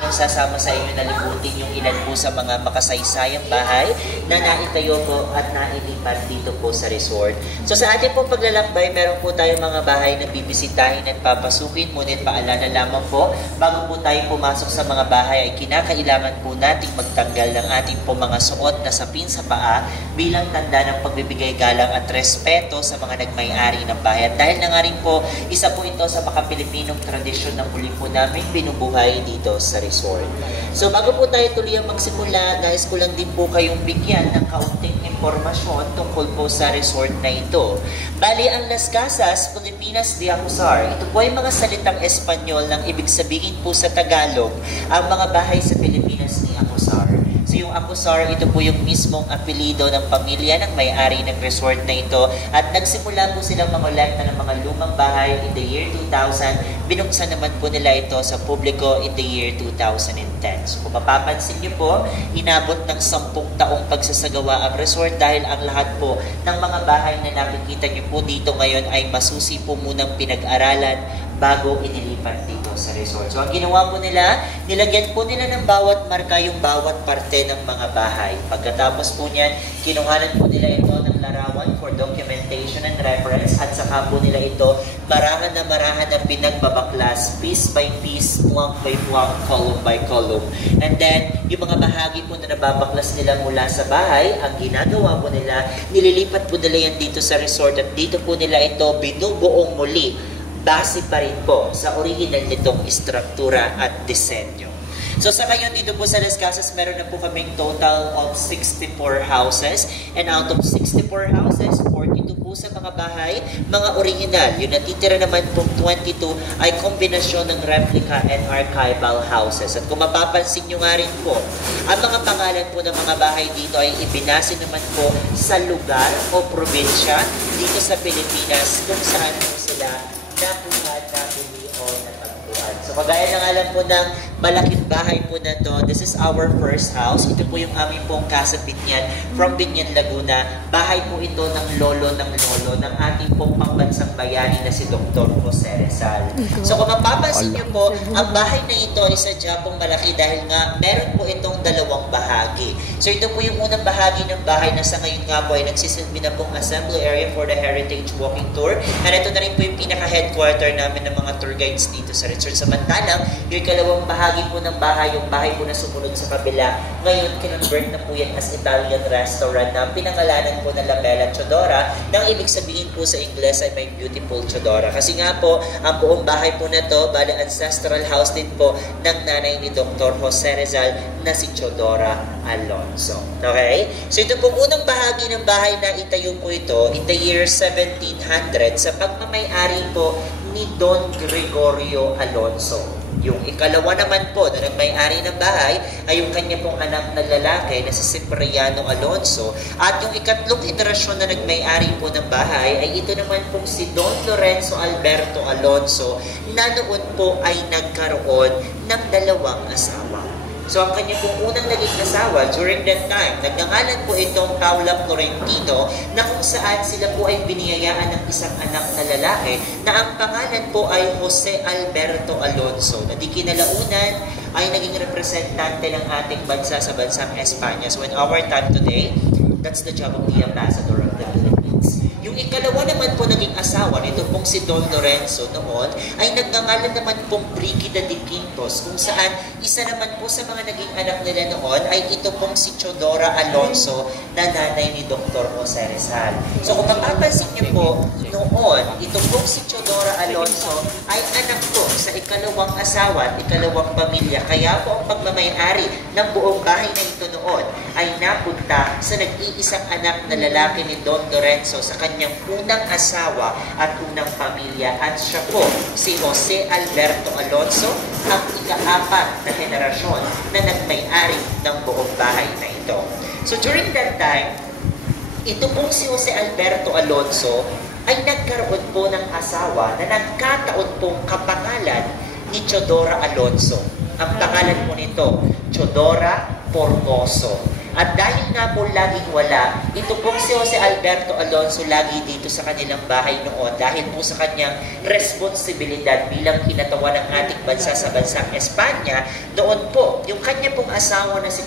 nang sasama sa inyo na libutin yung ilan po sa mga makasaysayang bahay na naitayo po at nailipat dito po sa resort. So sa ating pong paglalakbay, meron po tayong mga bahay na bibisitahin at papasukin. Ngunit paalala lamang po, bago po tayo pumasok sa mga bahay ay kinakailangan po nating magtanggal ng ating po mga suot na sapin sa paa bilang tanda ng pagbibigay galang at respeto sa mga nagmay-ari ng bahay. At dahil na nga rin po, isa po ito sa mga-Pilipinong tradisyon na muli po namin binubuhay dito sa resort. So bago po tayo tuluyang magsimula, nais ko lang din po kayong bigyan ng kaunting impormasyon tungkol po sa resort na ito. Bali, ang Las Casas, Pilipinas de Acosar, ito po ay mga salitang Espanyol ng ibig sabihin po sa Tagalog, ang mga bahay sa Pilipinas ni Acosar. So yung Acosar, ito po yung mismong apelido ng pamilya ng may-ari ng resort na ito. At nagsimula po silang mangolekta ng mga lumang bahay in the year 2000. Binuksan naman po nila ito sa publiko in the year 2010. So kung mapapansin niyo po, inabot ng 10 taong pagsasagawa ang resort dahil ang lahat po ng mga bahay na nakikita niyo po dito ngayon ay masusi po munang pinag-aralan bago inilipat dito sa resort. So ang ginawa po nila, nilagyan po nila ng bawat marka yung bawat parte ng mga bahay. Pagkatapos po niyan, kinuhanan po nila ito ng larawan for documentation and reference at saka po nila ito marahan na pinagbabaklas, piece by piece, plank by plank, column by column. And then, yung mga bahagi po na nababaklas nila mula sa bahay, ang ginagawa po nila, nililipat po nila yan dito sa resort at dito po nila ito binubuong muli base pa rin po sa original nitong istruktura at disenyo. So sa ngayon dito po sa Las Casas, meron na po kaming total of 64 houses. And out of 64 houses, 42 po sa mga bahay, mga original. Yung natitira naman pong 22 ay kombinasyon ng replica and archival houses. At kung mapapansin nyo nga rin po, ang mga pangalan po ng mga bahay dito ay ibinase naman po sa lugar o probinsya dito sa Pilipinas kung saan po sila napuhan, nabili o natagpuan. So kagaya ng alam po ng malaking bahay po na to, this is our first house. Ito po yung aming pong Casa Binyan from Binyan, Laguna. Bahay po ito ng lolo ng ating pong pambansang bayani na si Dr. Jose Rizal. So kung mapapansin niyo po, ang bahay na ito ay sadya pong malaki dahil nga meron po itong dalawang bahagi. So ito po yung unang bahagi ng bahay na sa ngayon nga po ay nagsisilbi na pong assembly area for the Heritage Walking Tour. And ito na rin po yung pinaka-headquarter namin ng mga tour guides dito sa resort. Samantalang, yung ikalawang bahagi po ng bahay, yung bahay po na sumunod sa kabila, ngayon kinonvert na po yan as Italian restaurant na pinangalanan po ng La Bella Chodora, nang ibig sabihin po sa Ingles ay may beautiful Chodora. Kasi nga po, ang buong bahay po na to, bali ancestral house din po ng nanay ni Dr. Jose Rizal na si Chodora Alonso. Okay? So ito pong unang bahagi ng bahay na itayo po ito in the year 1700 sa pagmamay-ari po ni Don Gregorio Alonso. Yung ikalawa naman po na nagmay-ari ng bahay ay yung kanya pong anak na lalaki na si Cipriano Alonso. At yung ikatlong henerasyon na nagmay-ari po ng bahay ay ito naman pong si Don Lorenzo Alberto Alonso na noon po ay nagkaroon ng dalawang asawa. So ang kanya pong unang naging asawa during that time, nagngangalan po itong Paula Florentino na kung saan sila po ay biniyayaan ng isang anak na lalaki na ang pangalan po ay Jose Alberto Alonso na di kinalaunan ay naging representante ng ating bansa sa bansang Espanya. So in our time today, that's the job of the ambassador of the Philippines. Yung ikalawa naman po naging asawa nito pong si Don Lorenzo noon ay nagngangalan naman pong Brigida de Quintos kung saan isa naman po sa mga naging anak nila noon ay ito pong si Chodora Alonso na nanay ni Dr. Jose Rizal. So kung mapapansin niyo po, noon, ito pong si Chodora Alonso ay anak po sa ikalawang asawa at ikalawang pamilya. Kaya po ang pagmamay-ari ng buong bahay na ito noon ay napunta sa nag-iisang anak na lalaki ni Don Lorenzo sa kanyang unang asawa at unang pamilya. At siya po, si Jose Alberto Alonso, ang ika-apat na henerasyon na nagmay-ari ng buong bahay na ito. So during that time, ito pong si Jose Alberto Alonso ay nagkaroon po ng asawa na nagkataon pong kapangalan ni Chodora Alonso. Ang pangalan po nito, Chodora Formoso. At dahil nga po laging wala, ito pong si Jose Alberto Alonso lagi dito sa kanilang bahay noon dahil po sa kanyang responsibilidad bilang kinatawan ng ating bansa sa bansang Espanya. Doon po, yung kanya pong asawa na si